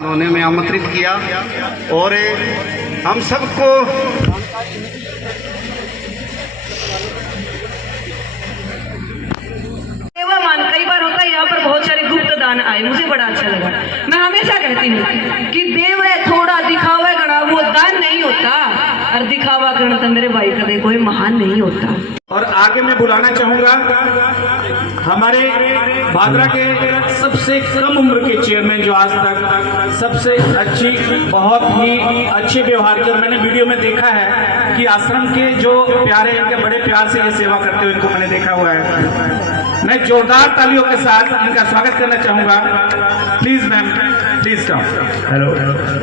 उन्होंने मैं आमंत्रित किया और हम सबको सेवामान कई बार होता है यहाँ पर बहुत सारे गुप्त दान आए, मुझे बड़ा अच्छा लगा। मैं हमेशा कहती हूँ कि देव है थोड़ा दिखावा गणा वो दान नहीं होता, और दिखावा करना तो मेरे भाई कदे कोई महान नहीं होता। और आगे मैं बुलाना चाहूंगा हमारे भादरा के सबसे कम उम्र के चेयरमैन, जो आज तक सबसे अच्छी बहुत ही अच्छे व्यवहार के, और मैंने वीडियो में देखा है कि आश्रम के जो प्यारे इनके बड़े प्यार से ये सेवा करते हुए इनको मैंने देखा हुआ है। मैं जोरदार तालियों के साथ इनका स्वागत करना चाहूंगा। Please ma'am, please come. Hello.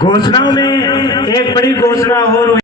घोषणाओं में एक बड़ी घोषणा और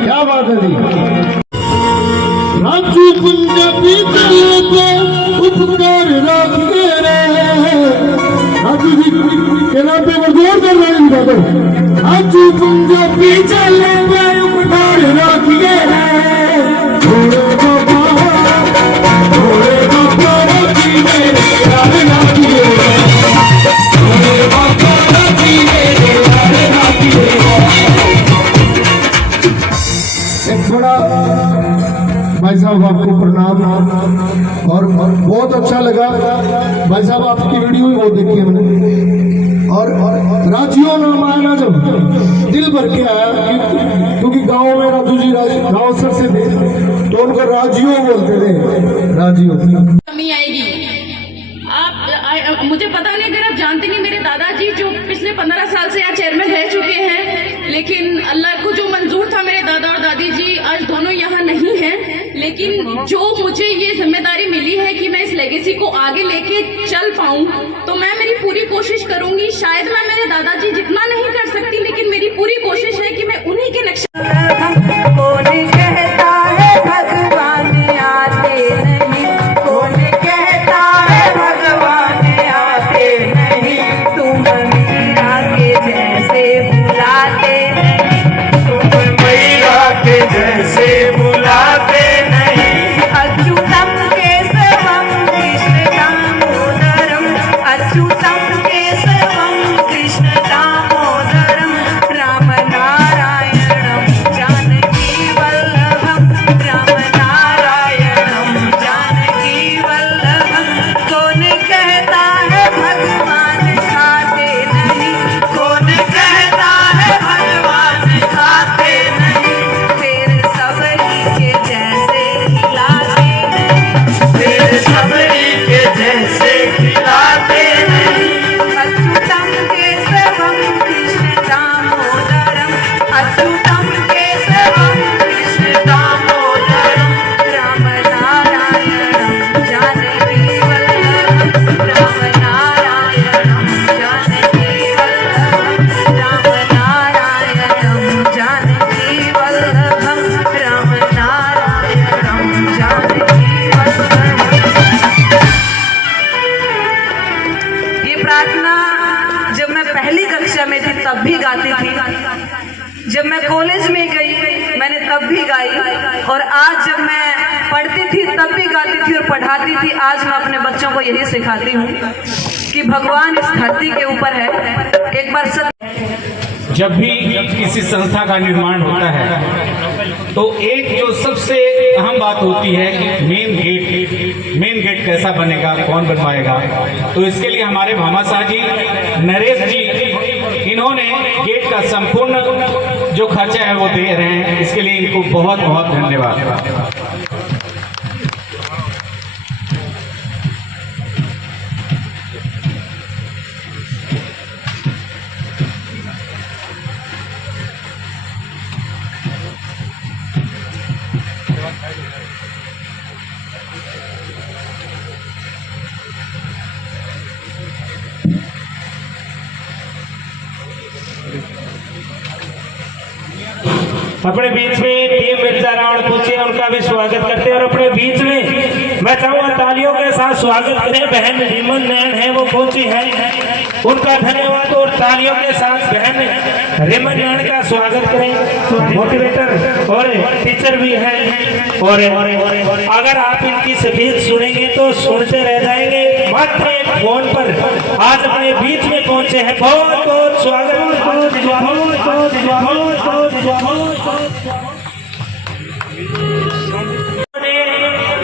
क्या बात है जी। राजू पंजाबी को उपकार रखते रहे, राजू जी के नाम पे जोर कर रहे हैं। राजू पंजाबी चले पे उपकार रखते रहे, थोड़े बाबा रखी मेरे याद रखिए, थोड़े बाबा रखी मेरे याद रखिए। एक बड़ा भाई साहब आपको प्रणाम, और बहुत अच्छा लगा भाई साहब, आपकी वीडियो भी बहुत देखी है मैंने, और राजियों नाम आया ना जब दिल भर के आया, क्योंकि गांव में राजू जी गांव सर से थे तो उनको राजियों बोलते थे। राजियों कमी आएगी। आप मुझे पता नहीं, अगर आप जानते नहीं, मेरे दादाजी जो पिछले 15 साल से यहाँ चेयरमैन रह चुके हैं, लेकिन अल्लाह को जो मंजूर था, मेरे दादा और दादी जी आज दोनों यहाँ नहीं हैं, लेकिन जो मुझे ये जिम्मेदारी मिली है कि मैं इस लेगेसी को आगे लेके चल पाऊँ, तो मैं मेरी पूरी कोशिश करूंगी। शायद मैं मेरे दादाजी जितना नहीं कर सकती, लेकिन मेरी पूरी कोशिश है कि मैं उन्हीं के नक्शे तब भी गाती थी, जब मैं कॉलेज में गई मैंने तब भी गाई, और आज जब मैं पढ़ती थी तब भी गाती थी और पढ़ाती थी। आज मैं अपने बच्चों को यही सिखाती हूँ कि भगवान इस धरती के ऊपर है। एक बार सब जब भी किसी संस्था का निर्माण होता है तो एक जो सबसे अहम बात होती है कि मेन गेट कैसा बनेगा, कौन बनवाएगा। तो इसके लिए हमारे भामा शाह जी, नरेश जी, इन्होंने गेट का संपूर्ण जो खर्चा है वो दे रहे हैं। इसके लिए इनको बहुत बहुत धन्यवाद। अपने बीच में टीम मिर्जा रावण पहुंचे, उनका भी स्वागत करते हैं। और अपने बीच में मैं चाहूँगा तालियों के साथ स्वागत करें, बहन रिमन नैन है वो पहुंची है, उनका धन्यवाद। और तालियों के साथ बहन रिमन नैन का स्वागत करें। मोटिवेटर और टीचर भी हैं, और अगर आप इनकी स्पीच सुनेंगे तो सुनते रह जाएंगे। मात्र एक फोन पर आज अपने बीच में पहुंचे हैं। बहुत बहुत स्वागत।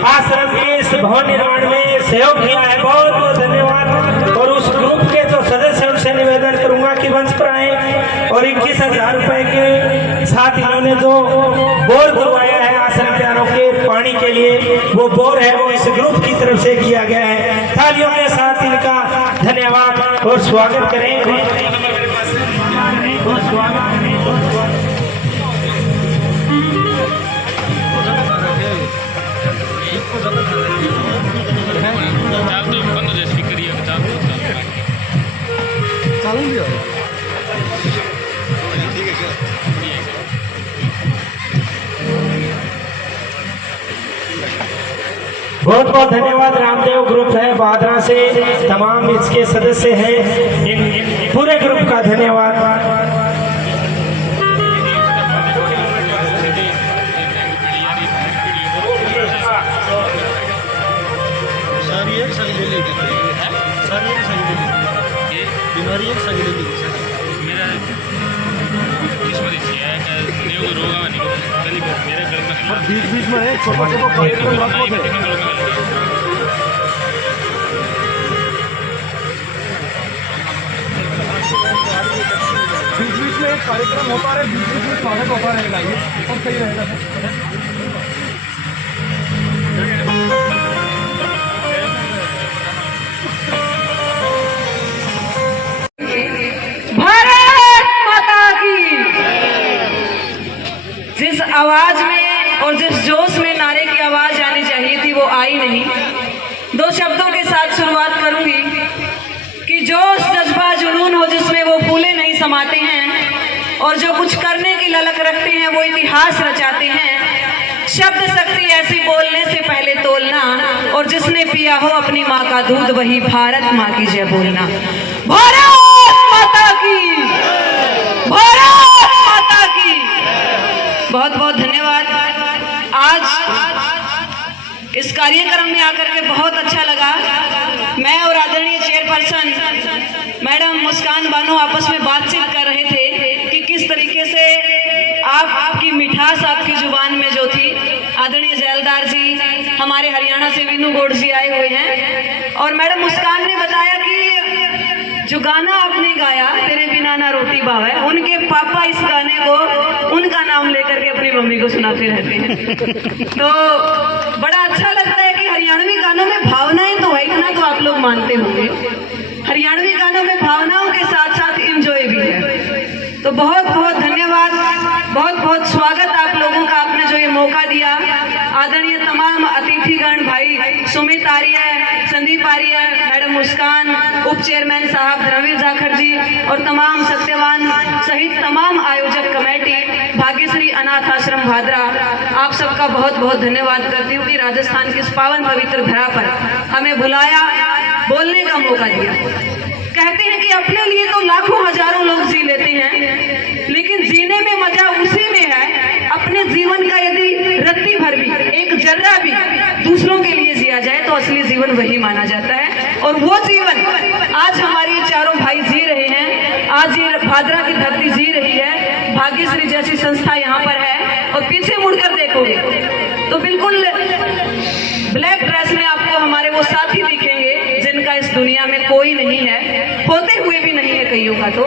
आश्रम के इस भवन निर्माण में सहयोग किया है, बहुत बहुत धन्यवाद। और उस ग्रुप के जो सदस्य हैं उनसे निवेदन करूंगा कि मंच पर आए। और 21,000 रुपए के साथ इन्होंने जो बोर करवाया है आश्रम प्यारों के पानी के लिए, वो बोर है वो इस ग्रुप की तरफ से किया गया है। तालियों के साथ इनका धन्यवाद और स्वागत करें। बहुत बहुत धन्यवाद। रामदेव ग्रुप है बादरा से, तमाम इसके सदस्य हैं, इन पूरे ग्रुप का धन्यवाद। बीच में एक छोटा छोटा कार्यक्रम रखो थे। बीच में एक कार्यक्रम होता रहे, बीच में स्वागत होता रहेगा, ये सब सही रहेगा। भारत माता की। जिस आवाज में और जिस जोश में नारे की आवाज आनी चाहिए थी वो आई नहीं। दो शब्दों के साथ शुरुआत करूंगी कि जोश जज्बा जुनून हो जिसमें वो फूले नहीं समाते हैं, और जो कुछ करने की ललक रखते हैं वो इतिहास रचाते हैं। शब्द शक्ति ऐसी बोलने से पहले तोलना, और जिसने पिया हो अपनी माँ का दूध वही भारत माँ की जय बोलना। भारत माता की, भारत माता की। बहुत बहुत धन्यवाद। आज इस कार्यक्रम में आकर के बहुत अच्छा लगा। मैं और आदरणीय चेयरपर्सन मैडम मुस्कान बानो आपस में बातचीत कर रहे थे कि किस तरीके से आपकी मिठास आपकी जुबान में जो थी। आदरणीय जैलदार जी हमारे हरियाणा से विनू गौड़ जी आए हुए हैं, और मैडम मुस्कान ने बताया कि जो गाना आपने गाया तेरे बिना ना रोटी बावे, उनके पापा इस गाने को उनका नाम लेकर के अपनी मम्मी को सुनाते रहते हैं। तो बड़ा अच्छा लगता है कि हरियाणवी गानों में भावनाएं तो है, इतना तो आप लोग मानते होंगे। हरियाणवी गानों में भावनाओं के साथ साथ एंजॉय भी है। तो बहुत बहुत धन्यवाद, बहुत बहुत स्वागत आप लोगों का। आपने जो ये मौका दिया, आदरणीय तमाम अतिथिगण भाई सुमित आर्य, संदीप आर्य, मैडम मुस्कान, उप चेयरमैन साहब रवीर जाखड़ जी, और तमाम सत्यवान सहित तमाम आयोजक कमेटी, भाग्यश्री अनाथ आश्रम भादरा, आप सबका बहुत बहुत धन्यवाद करती हूँ कि राजस्थान की इस पावन पवित्र धरा पर हमें बुलाया, बोलने का मौका दिया। कहते हैं कि अपने लिए तो लाखों हजारों लोग जी लेते हैं, लेकिन जीने में मजा उसी में है अपने जीवन का यदि रत्ती भर भी, एक जर्रा भी दूसरों के लिए जिया जाए तो असली जीवन वही माना जाता है। और वो जीवन आज हमारे ये चारों भाई जी रहे हैं, आज ये भादरा की धरती जी रही है। भाग्यश्री जैसी संस्था यहाँ पर है, और पीछे मुड़कर देखोगे तो बिल्कुल ब्लैक ड्रेस में आपको हमारे वो साथी दिखेंगे जिनका इस दुनिया में कोई नहीं है, होते हुए भी नहीं है कईयों का। तो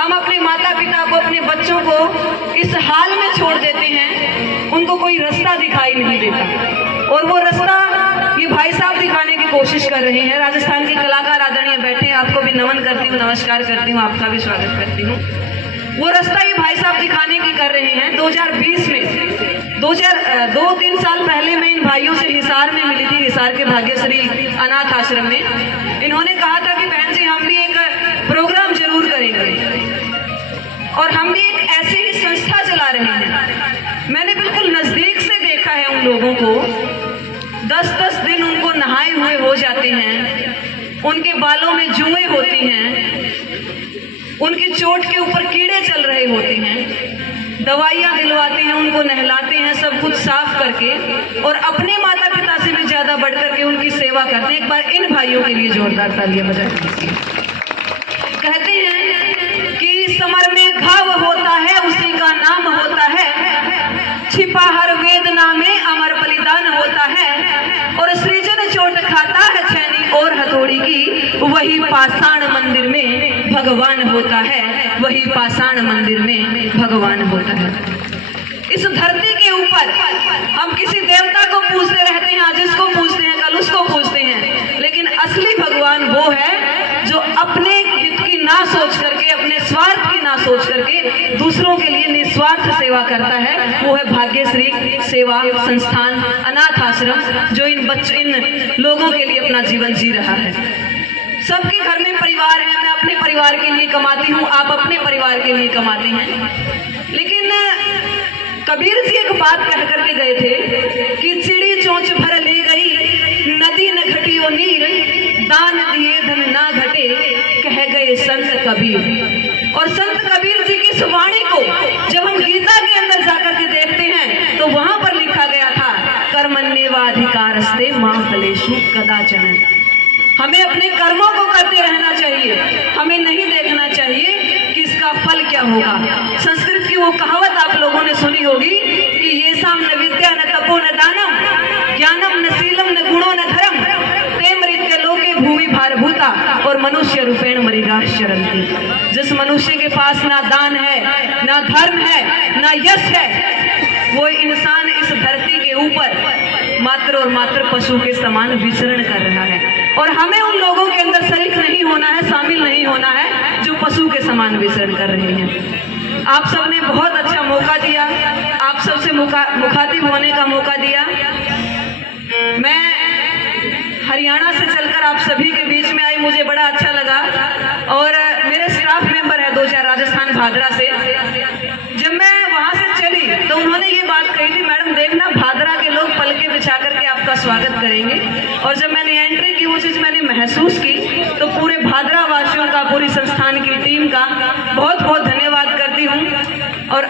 हम अपने माता पिता को, अपने बच्चों को इस हाल में छोड़ देते हैं, उनको कोई रास्ता दिखाई नहीं देता, और वो रास्ता ये भाई साहब दिखाने की कोशिश कर रहे हैं। राजस्थान के कलाकार आदरणीय बैठे हैं, आपको भी नमन करती हूँ, नमस्कार करती हूँ, आपका भी स्वागत करती हूँ। वो रास्ता ये भाई साहब दिखाने की कर रहे हैं। 2020 में 2-3 साल पहले मैं इन भाइयों से हिसार में मिली थी, हिसार के भाग्यश्री अनाथ आश्रम में। इन्होंने कहा था कि बहन जी हम भी एक प्रोग्राम जरूर करेंगे। और हम भी एक ऐसी ही संस्था चला रहे हैं। मैंने बिल्कुल नजदीक से देखा है उन लोगों को, 10-10 दिन उनको नहाए हुए हो जाते हैं, उनके बालों में जुएं होती हैं, उनकी चोट के ऊपर कीड़े चल रहे होते हैं, दवाइयाँ दिलवाते हैं, उनको नहलाते हैं, सब कुछ साफ करके, और अपने माता पिता से भी ज्यादा बढ़ करके उनकी सेवा करते हैं। एक बार इन भाइयों के लिए जोरदार तालियां बजाएं। कहते हैं कि समर में घाव होता है उसी का नाम होता है, छिपा हर वेदना में अमर बलिदान होता है, और सृजन चोट खाता है छैनी और हथौड़ी की, वही पाषाण मंदिर में भगवान होता है, वही पाषाण मंदिर में भगवान होता है। इस धरती के ऊपर हम किसी देवता को पूजते रहते हैं, आज इसको पूजते हैं, कल उसको पूजते हैं, लेकिन असली भगवान वो है जो अपने हित की ना सोच करके, अपने स्वार्थ की ना सोच करके दूसरों के लिए निस्वार्थ सेवा करता है। वो है भाग्यश्री सेवा संस्थान अनाथ आश्रम, जो इन लोगों के लिए अपना जीवन जी रहा है। सबके घर में परिवार है, मैं अपने परिवार के लिए कमाती हूँ, आप अपने परिवार के लिए कमाते हैं, लेकिन कबीर जी एक बात कह करके गए थे कि चिड़ी चोंच भर ले गई नदी न घटियो नीर, दान दिए धन ना घटे, कह गए संत कबीर। और संत कबीर जी की इस वाणी को जब हम गीता के अंदर जाकर के देखते हैं तो वहां पर लिखा गया था, कर्मण्येवाधिकारस्ते मां फलेषु कदाचन। हमें अपने कर्मों को करते रहना चाहिए, हमें नहीं देखना चाहिए कि इसका फल क्या होगा। संस्कृत की वो कहावत आप लोगों ने सुनी होगी कि ये साम न विद्या न तपो न दानम, ज्ञानम न शीलम न गुणो न धर्म, ते मृत्य लोके भूमि भारभूता, और मनुष्य रूपेण मृगा शरन्ति। जिस मनुष्य के पास ना दान है, ना धर्म है, ना यश है, वो इंसान इस धरती के ऊपर मात्र और मात्र पशु के समान विचरण कर रहा है। और हमें उन लोगों के अंदर शरीक नहीं होना है, शामिल नहीं होना है जो पशु के समान विचरण कर रहे हैं। आप सबने बहुत अच्छा मौका दिया, आप सबसे मुखातिब होने का मौका दिया। मैं हरियाणा से चलकर आप सभी के बीच में आई, मुझे बड़ा अच्छा लगा। और मेरे स्टाफ मेंबर है 2-4 राजस्थान भादरा से, जब मैं वहां से चली तो उन्होंने ये बात कही थी, मैडम देखना भादरा के लोग पलके बिछा करके आपका स्वागत करेंगे। और जब मैंने एंट्री की, वो चीज मैंने महसूस की, तो पूरे भादरा वासियों का, पूरी संस्थान की टीम का बहुत बहुत धन्यवाद करती हूँ। और